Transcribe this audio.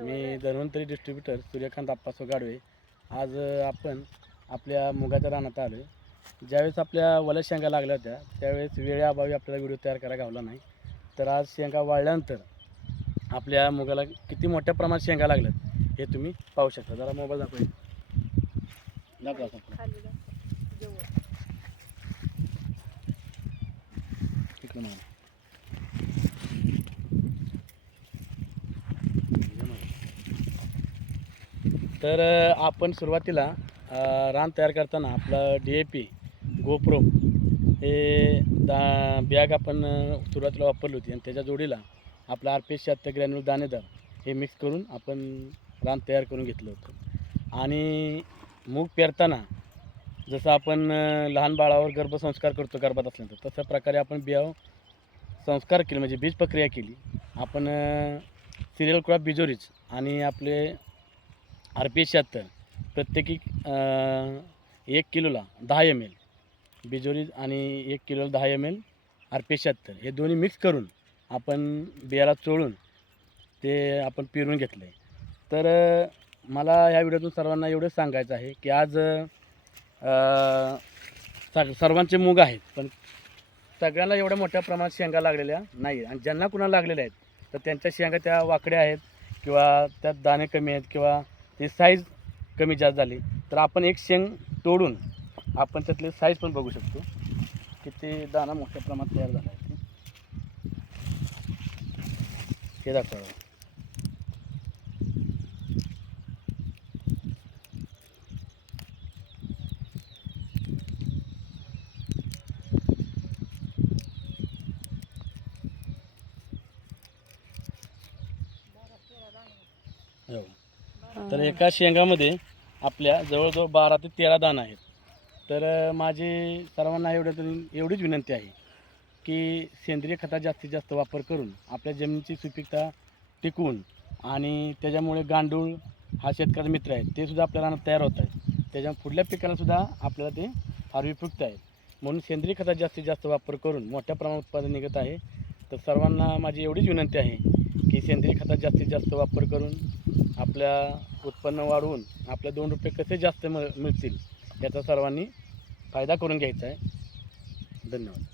मी Dhanvantari distributor Suryakant Appaso Gadve. आज आपण आपल्या मुगाच्या रानात आलो आहे. ज्यावेळेस आपल्या वल्या शेंगा लागल्या होत्या त्यावेळेस वेळेअभावी आपल्याला व्हिडिओ तयार करायला गावला नाही. तर आज शेंगा वाळल्यानंतर आपल्या मुगाला किती मोठ्या प्रमाणात शेंगा लागल्यात हे तुम्ही पाहू शकता. जरा मोबाईल दाखवा. तर आपण सुरुवातीला रान तयार करताना आपलं DAP गोप्रो हे बॅग आपण सुरुवातीला वापरली होती आणि त्याच्या जोडीला आपलं RPS 76 ग्रॅन्युल दाणेदार हे मिक्स करून आपण रान तयार करून घेतलं होतं. आणि मूग पेरताना जसं आपण लहान बाळावर गर्भसंस्कार करतो गर्भात असल्यानंतर तशा प्रकारे आपण बियाव संस्कार केले म्हणजे बीज प्रक्रिया केली. आपण सिरियल क्रॉप बिजोरीज आणि आपले RPS 76 प्रत्येकी 1 किलोला 10 ml बिजोरीज आणि 1 किलोला 10 ml RPS 76 हे दोन्ही मिक्स करून आपण बियाला चोळून ते आपण पेरून घेतलं आहे. तर मला ह्या व्हिडिओतून सर्वांना एवढंच सांगायचं आहे की आज सर्वांचे मूग आहेत पण सगळ्यांना एवढ्या मोठ्या प्रमाणात शेंगा लागलेल्या नाही. आणि ज्यांना कुणाला लागलेल्या आहेत तर त्यांच्या शेंगा त्या वाकड्या आहेत किंवा त्यात दाणे कमी आहेत किंवा ती साईज कमी जास्त झाली तर आपण एक शेंग तोडून आपण त्यातले साईज पण बघू शकतो किती दाणा मोठ्या प्रमाणात तयार झाला आहे ते दाखवा. तर एका शेंगामध्ये आपल्या जवळजवळ 12 ते 13 दाणा आहेत. तर माझी सर्वांना एवढीच विनंती आहे की सेंद्रिय खता जास्तीत जास्त वापर करून आपल्या जमिनीची सुपीकता टिकवून आणि त्याच्यामुळे गांडूळ हा शेतकऱ्याचा मित्र आहे ते सुद्धा आपल्या रानात तयार होत आहे. त्याच्या पुढल्या पिकालासुद्धा आपल्याला ते फार उपयुक्त आहे. म्हणून सेंद्रिय खता जास्तीत जास्त वापर करून मोठ्या प्रमाणात उत्पादन निघत आहे. तर सर्वांना माझी एवढीच विनंती आहे की सेंद्रिय खता जास्तीत जास्त वापर करून आपल्या उत्पन्न वाढवून आपल्या 2 रुपये कसे जास्त मिळतील याचा सर्वांनी फायदा करून घ्यायचा आहे. धन्यवाद.